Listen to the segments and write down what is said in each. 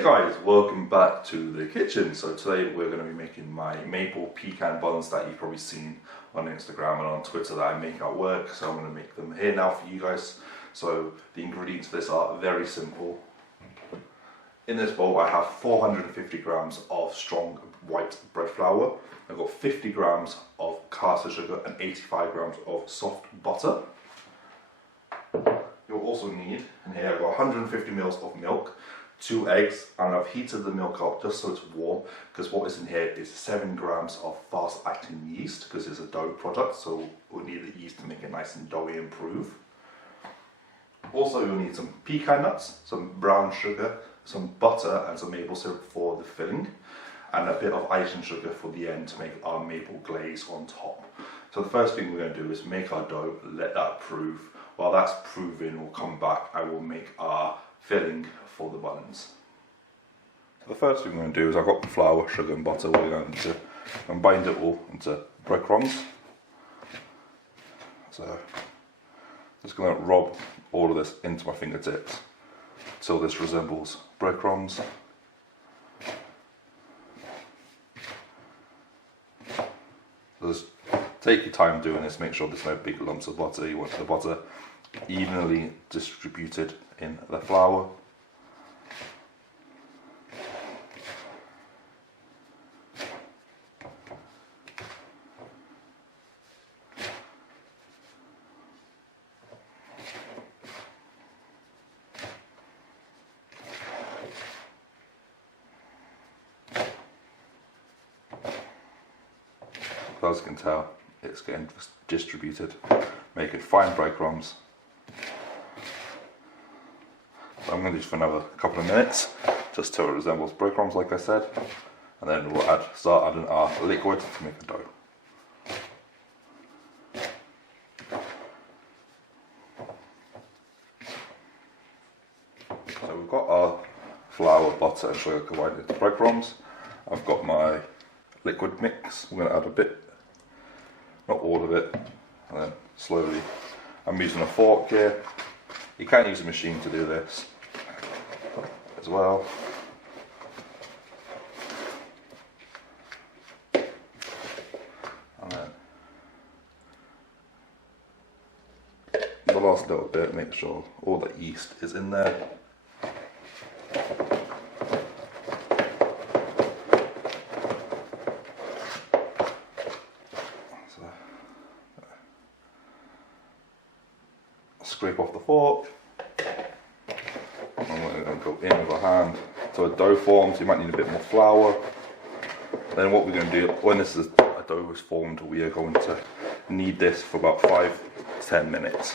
Hey guys, welcome back to the kitchen. So today we're going to be making my maple pecan buns that you've probably seen on Instagram and on Twitter that I make at work. So I'm going to make them here now for you guys. So the ingredients for this are very simple. In this bowl I have 450 grams of strong white bread flour. I've got 50 grams of caster sugar and 85 grams of soft butter. You'll also need, in here I've got 150 mils of milk, 2 eggs, and I've heated the milk up just so it's warm, because what is in here is 7 grams of fast acting yeast, because it's a dough product, so we'll need the yeast to make it nice and doughy and proof. Also you'll need some pecan nuts, some brown sugar, some butter and some maple syrup for the filling, and a bit of icing sugar for the end to make our maple glaze on top. So the first thing we're going to do is make our dough, let that prove. While that's proving, we'll come back, I will make our filling for the buns. So the first thing we're going to do is I've got the flour, sugar and butter. We're going to combine it all into breadcrumbs. So I'm just going to rub all of this into my fingertips until this resembles breadcrumbs. Just take your time doing this, make sure there's no big lumps of butter. You want the butter evenly distributed in the flour. As you can tell, it's getting distributed, making fine breadcrumbs. So I'm going to do this for another couple of minutes, just till it resembles breadcrumbs like I said, and then we'll start adding our liquid to make a dough. So we've got our flour, butter and sugar combined into breadcrumbs. I've got my liquid mix. I'm going to add a bit, not all of it, and then slowly. I'm using a fork here. You can use a machine to do this as well. And then the last little bit, make sure all the yeast is in there. Scrape off the fork, and we're going to go in with our hand. So a dough forms, you might need a bit more flour. Then what we're going to do, when a dough is formed, we are going to knead this for about 5 to 10 minutes.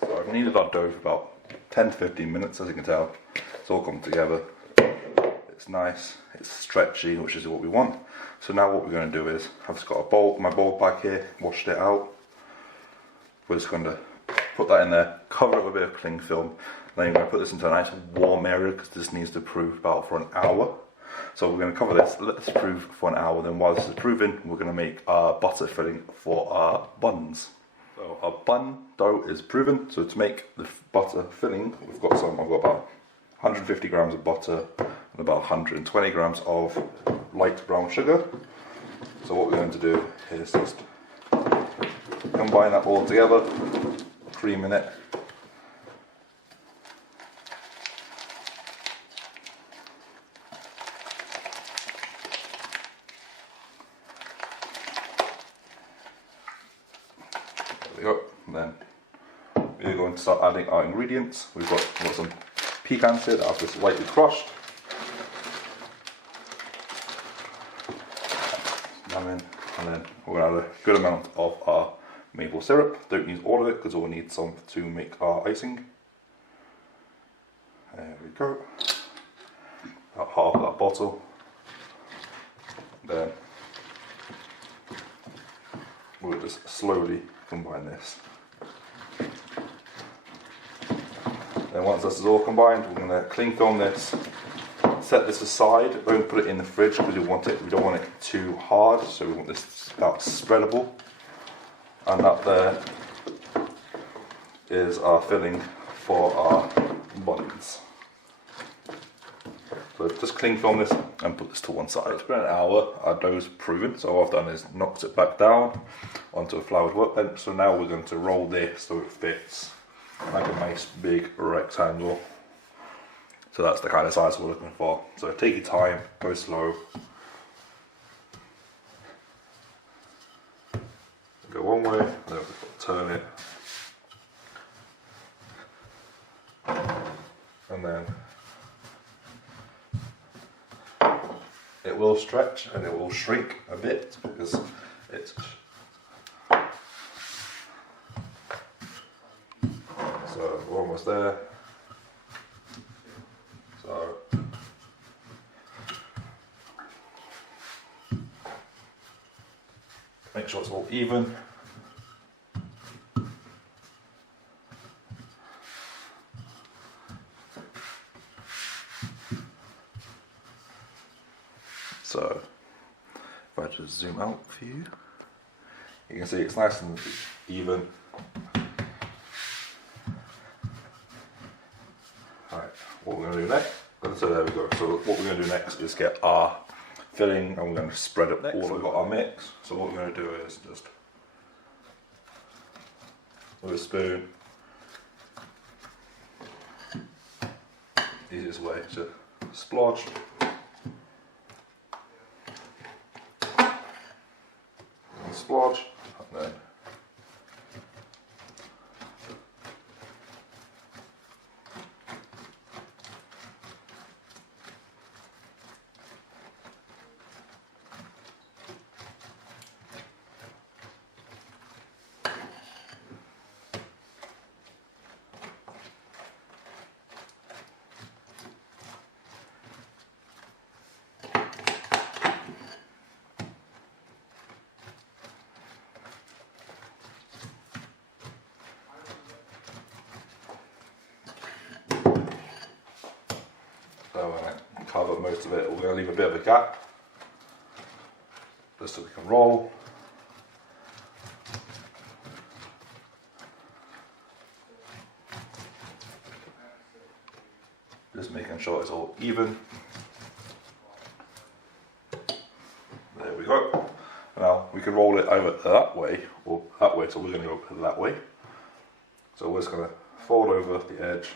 So I've kneaded our dough for about 10 to 15 minutes, as you can tell. It's all come together. It's nice, it's stretchy, which is what we want. So now what we're going to do is, I've just got a bowl, my bowl back here, washed it out. We're just going to put that in there, cover it with a bit of cling film, then you're going to put this into a nice warm area because this needs to prove about for an hour. So we're going to cover this, let this prove for an hour, then while this is proving, we're going to make our butter filling for our buns. So our bun dough is proven, so to make the butter filling, I've got about 150 grams of butter and about 120 grams of light brown sugar. So what we're going to do is just combine that all together, creaming it. There we go. And then we're going to start adding our ingredients. We've got some pecans here that I've just lightly crushed. And then we're going to add a good amount of our maple syrup. Don't use all of it because we'll need some to make our icing. There we go. About half that bottle. Then we'll just slowly combine this. Then once this is all combined, we're going to cling film this. Set this aside. Don't put it in the fridge because we don't want it too hard. So we want this about spreadable. And that there is our filling for our buns. So just cling film this and put this to one side. It's been an hour, our dough's proven, so all I've done is knocked it back down onto a floured workbench. So now we're going to roll this so it fits like a nice big rectangle. So that's the kind of size we're looking for. So take your time, go slow. Go one way, and then we've got to turn it. And then it will stretch and it will shrink a bit because it's so we're almost there. So make sure it's all even. So if I just zoom out for you, you can see it's nice and even. Alright, what we're going to do next, so there we go. So what we're going to do next is get our filling and we're going to spread it all. We've got our mix, so what we're going to do is just with a spoon, easiest way to splodge. Splodge, and then cover most of it. We're going to leave a bit of a gap just so we can roll. Just making sure it's all even. There we go. Now we can roll it either that way or that way, so we're going to go that way. So we're just going to fold over the edge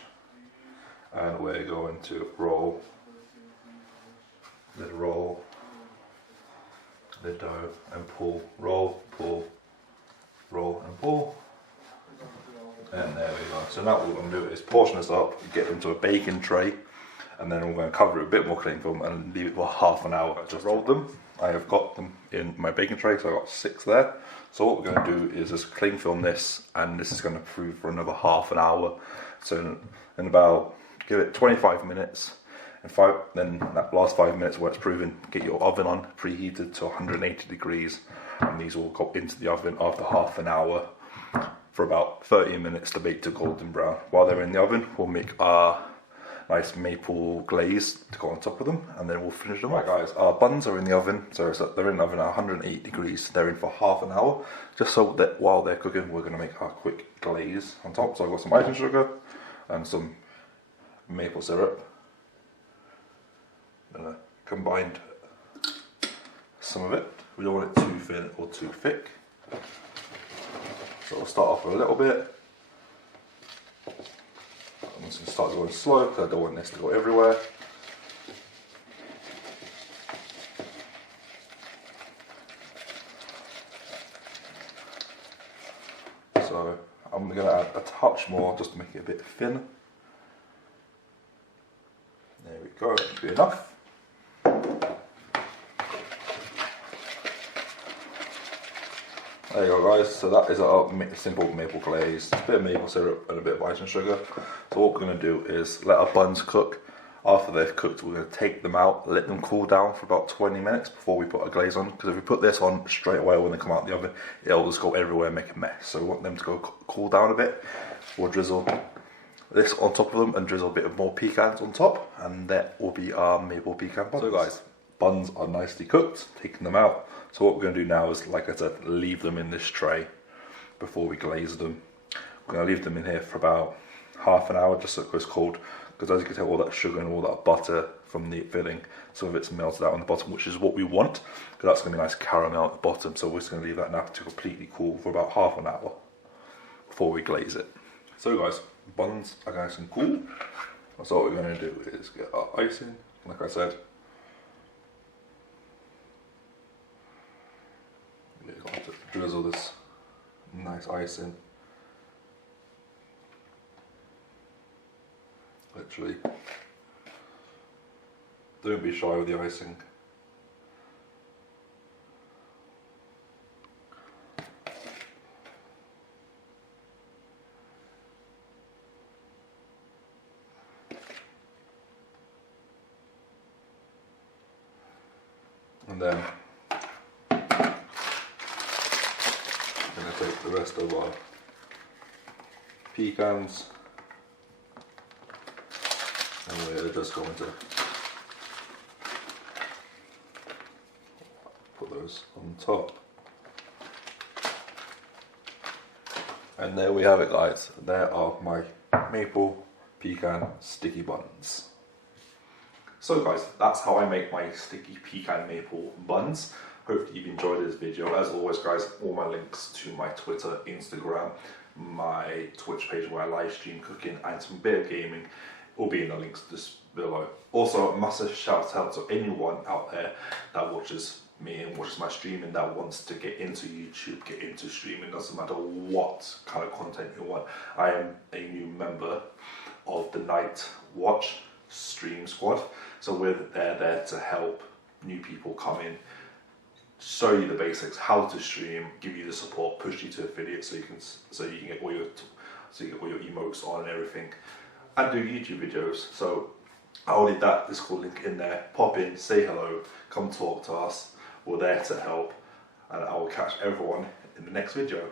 and we're going to roll. Then roll the dough and pull, roll, pull, roll and pull. And there we go. So now what we're going to do is portion this up, get it into a baking tray, and then we're going to cover it with a bit more cling film and leave it for half an hour. I just rolled them. I have got them in my baking tray, so I've got 6 there. So what we're going to do is just cling film this, and this is going to prove for another half an hour. So in about, give it 25 minutes. Then that last 5 minutes where it's proven, get your oven on, preheated to 180 degrees, and these will go into the oven after half an hour for about 30 minutes to bake to golden brown. While they're in the oven, we'll make our nice maple glaze to go on top of them, and then we'll finish them. Right guys, our buns are in the oven, so they're in the oven at 180 degrees, they're in for half an hour, just so that while they're cooking, we're going to make our quick glaze on top. So I've got some icing sugar and some maple syrup. Combined some of it. We don't want it too thin or too thick. So we'll start off with a little bit. I'm just going to start going slow because I don't want this to go everywhere. So I'm going to add a touch more just to make it a bit thin. There we go, that should be enough. There you go guys, so that is our simple maple glaze, a bit of maple syrup and a bit of icing sugar. So what we're going to do is let our buns cook. After they've cooked, we're going to take them out, let them cool down for about 20 minutes before we put a glaze on, because if we put this on straight away when they come out of the oven, it'll just go everywhere and make a mess. So we want them to go cool down a bit. We'll drizzle this on top of them and drizzle a bit of more pecans on top, and that will be our maple pecan buns. So guys, buns are nicely cooked, taking them out. So what we're going to do now is, like I said, leave them in this tray before we glaze them. We're going to leave them in here for about half an hour just so it goes cold, because as you can tell, all that sugar and all that butter from the filling, some of it's melted out on the bottom, which is what we want, because that's going to be nice caramel at the bottom. So we're just going to leave that now to completely cool for about half an hour before we glaze it. So guys, buns are nice and cool. So what we're going to do is get our icing, like I said. We're going to drizzle this nice icing. Literally, don't be shy with the icing. And then I'm going to take the rest of our pecans and we're just going to put those on top. And there we have it guys, there are my maple pecan sticky buns. So guys, that's how I make my sticky pecan maple buns. Hopefully you've enjoyed this video. As always guys, all my links to my Twitter, Instagram, my Twitch page where I live stream cooking and some beer gaming will be in the links just below. Also, a massive shout out to anyone out there that watches me and watches my streaming that wants to get into YouTube, get into streaming. Doesn't matter what kind of content you want. I am a new member of the Night Watch Stream Squad, so we're there to help new people come in, show you the basics, how to stream, give you the support, push you to affiliate so you can get all your emotes on and everything, and do YouTube videos. So I'll leave that Discord link in there. Pop in, say hello, come talk to us. We're there to help, and I will catch everyone in the next video.